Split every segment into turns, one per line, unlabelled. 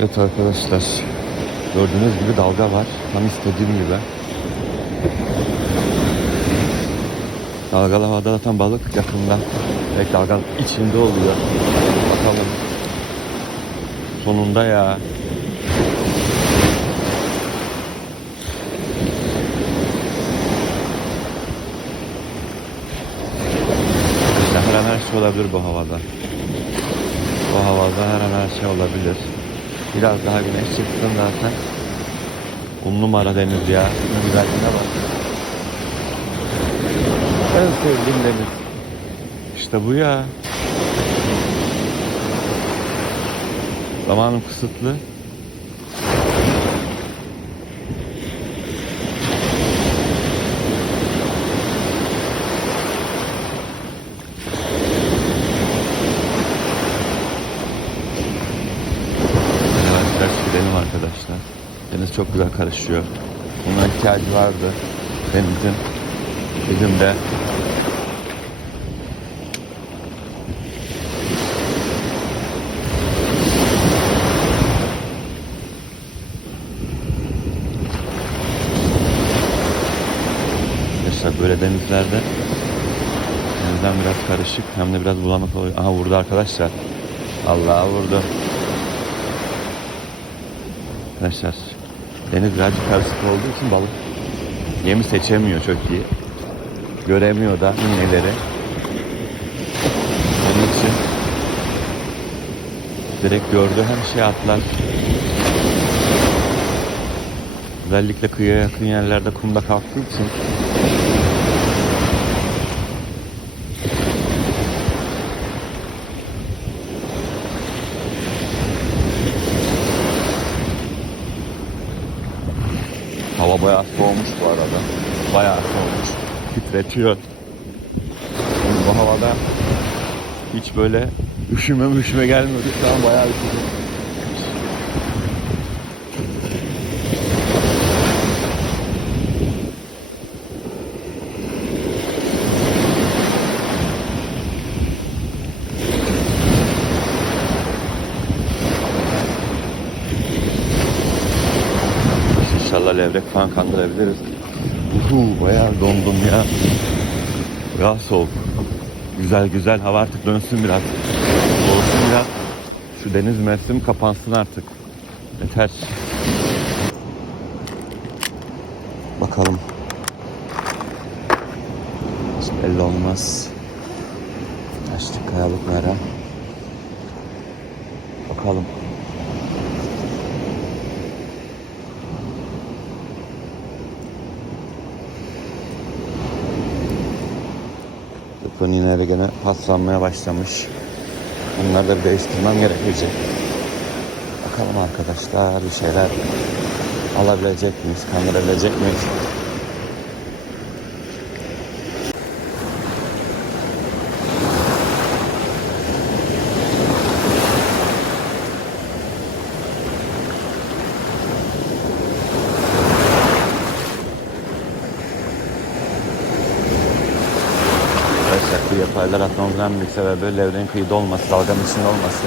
Evet arkadaşlar. Gördüğünüz gibi dalga var. Tam istediğim gibi. Dalgalı havada zaten balık yakında. Belki dalganın içinde oluyor. Bakalım. Sonunda ya. İşte her an her şey olabilir bu havada. Bu havada her an her şey olabilir. Biraz daha güneş çıksın zaten. On numara deniz ya. Ne güzelliğine bak. En sevdiğim deniz. İşte bu ya. Zamanım kısıtlı. Yavaş yavaş gidelim arkadaşlar. Güzel karışıyor. Buna ihtiyacı vardı. Denizin. Bizim de Arkadaşlar böyle denizlerde denizden biraz karışık hem de biraz bulanık oluyor. Aha vurdu arkadaşlar. Allah vurdu. Arkadaşlar deniz birazcık karışık olduğu için balık yemi seçemiyor çok iyi. Göremiyor da iğneleri. Onun için direkt gördüğü her şey atlar. Özellikle kıyıya yakın yerlerde kumda kalktığı için Hava bayağı soğumuş bu arada. Bayağı soğumuş. Titretiyor. Şimdi bu havada hiç böyle üşüme üşüme gelmiyordu. Şu an bayağı üşüdüm. Kandırabiliriz. Uhu bayağı dondum ya. Bayağı soğuk. Güzel güzel hava artık dönsün biraz. Soğusun biraz. Şu deniz mevsimi kapansın artık. Yeter. Bakalım. Hiç belli olmaz. Açtık kayalık mera. Bakalım. Yine gene paslanmaya başlamış. Bunları da bir değiştirmem gerekecek. Bakalım arkadaşlar bir şeyler alabilecek miyiz, kandırabilecek miyiz? Yaparlar atmamızın en büyük sebebi levrenin kıyıda olması, dalganın içinde olması.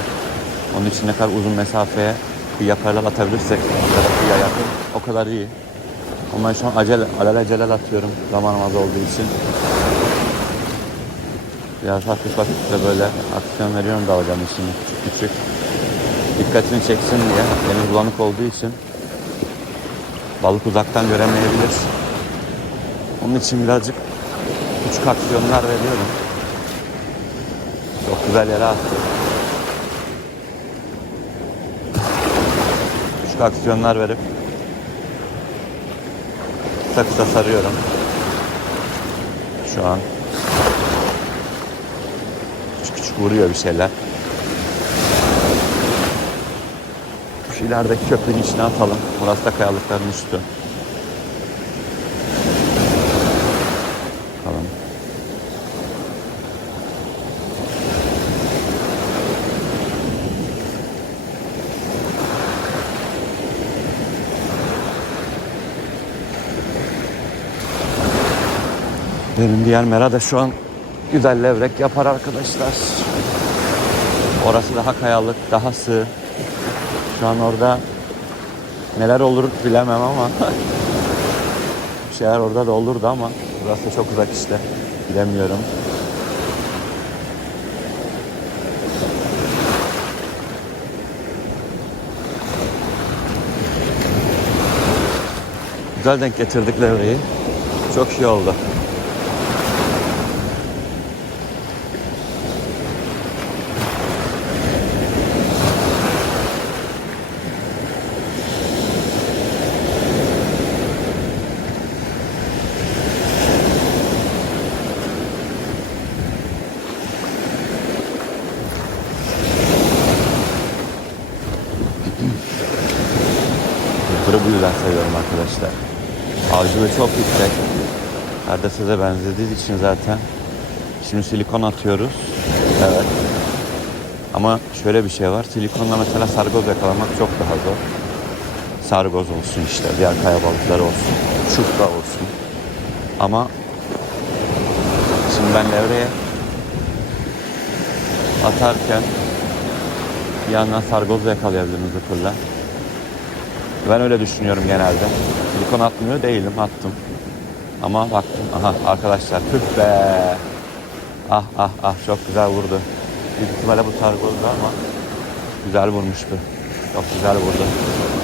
Onun için ne kadar uzun mesafeye kıyı yaparlar atabilirsek, ya da kıyıya yakın o kadar iyi. Ama şu an acele, alelacele atıyorum zamanım az olduğu için. Biraz hafif hafif de böyle aksiyon veriyorum dalganın içine küçük küçük. Dikkatini çeksin diye deniz bulanık olduğu için balık uzaktan göremeyebilir. Onun için birazcık küçük aksiyonlar veriyorum. Çok güzel yere attı. Küçük aksiyonlar verip kısa kısa sarıyorum. Şu an küçük küçük vuruyor bir şeyler. Şu ilerideki köprünün içine atalım. Burası da kayalıkların üstü. Benim diğer mera da şu an güzel levrek yapar arkadaşlar. Orası daha kayalık, daha sığ. Şu an orada neler olur bilemem ama bir şeyler orada da olurdu ama burası da çok uzak işte. Bilemiyorum. Güzel denk getirdik levreyi. Çok iyi oldu. Yüzden seviyorum arkadaşlar. Avcılığı çok yüksek. Kardes'e de benzediği için zaten. Şimdi silikon atıyoruz. Evet. Ama şöyle bir şey var. Silikonla mesela sargoz yakalamak çok daha zor. Sargoz olsun işte, diğer kaya balıkları olsun, çupra olsun. Ama şimdi ben levreye atarken bir yandan sargoz yakalayabilirim zıpırla. Ben öyle düşünüyorum genelde. Silikon atmıyor değilim, attım. Ama baktım, aha arkadaşlar tüh be. Ah ah ah çok güzel vurdu. Büyük ihtimalle bu sargozdu ama güzel vurmuştu. Çok güzel vurdu.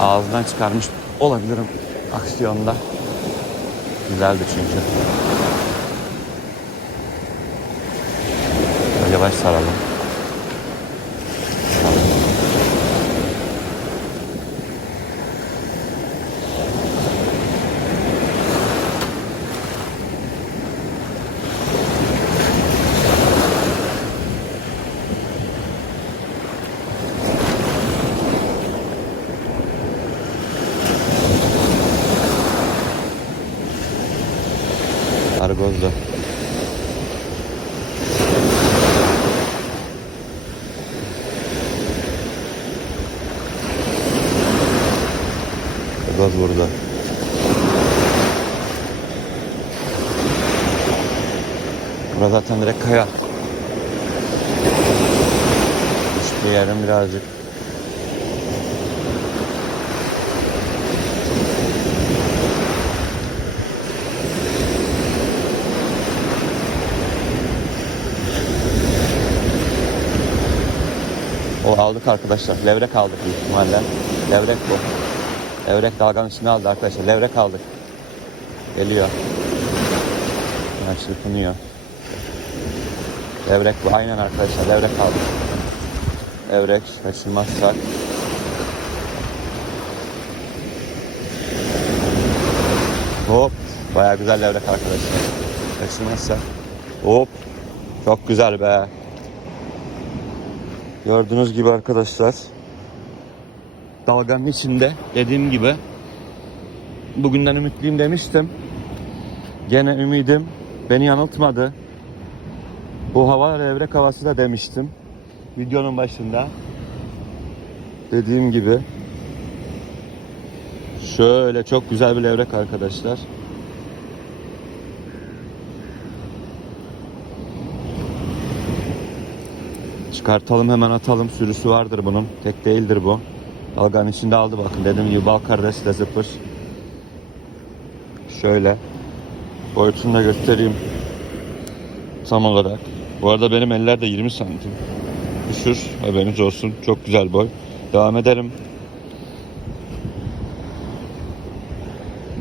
Ağzından çıkarmış olabilirim aksiyonda. Güzeldi çünkü. Yavaş. Saralım. Argoz'da. Argoz burada. Burası zaten direkt kaya. Düştüğü yerim birazcık O aldık arkadaşlar. Levrek aldık büyük ihtimalle. Levrek bu. Levrek dalganın içine aldı arkadaşlar. Levrek aldık. Geliyor. Yani çırpınıyor. Levrek bu. Aynen arkadaşlar. Levrek aldık. Levrek kaçırmazsak. Hop. Baya güzel levrek arkadaşlar. Kaçırmazsak. Hop. Çok güzel be. Gördüğünüz gibi arkadaşlar dalganın içinde dediğim gibi bugünden ümitliyim demiştim. Gene ümidim beni yanıltmadı. Bu hava levrek havası da demiştim. Videonun başında. Dediğim gibi şöyle çok güzel bir levrek arkadaşlar. Çıkartalım hemen atalım. Sürüsü vardır bunun. Tek değildir bu. Dalganın içinde aldı bakın. Dediğim gibi bal kardeş de zıpır. Şöyle. Boyutunu da göstereyim. Tam olarak. Bu arada benim eller de 20 santim. Düşür. Haberiniz olsun. Çok güzel boy. Devam edelim.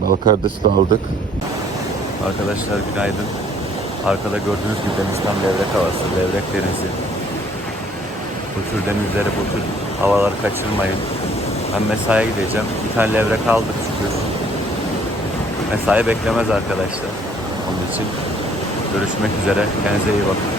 Bal kardeşi de aldık. Arkadaşlar günaydın. Arkada gördüğünüz gibi deniz tam levrek havası. Levrek denizi. Bu tür denizleri, bu tür havaları kaçırmayın. Ben mesaiye gideceğim. Bir tane levrek aldık şükür. Mesai beklemez arkadaşlar. Onun için görüşmek üzere. Kendinize iyi bakın.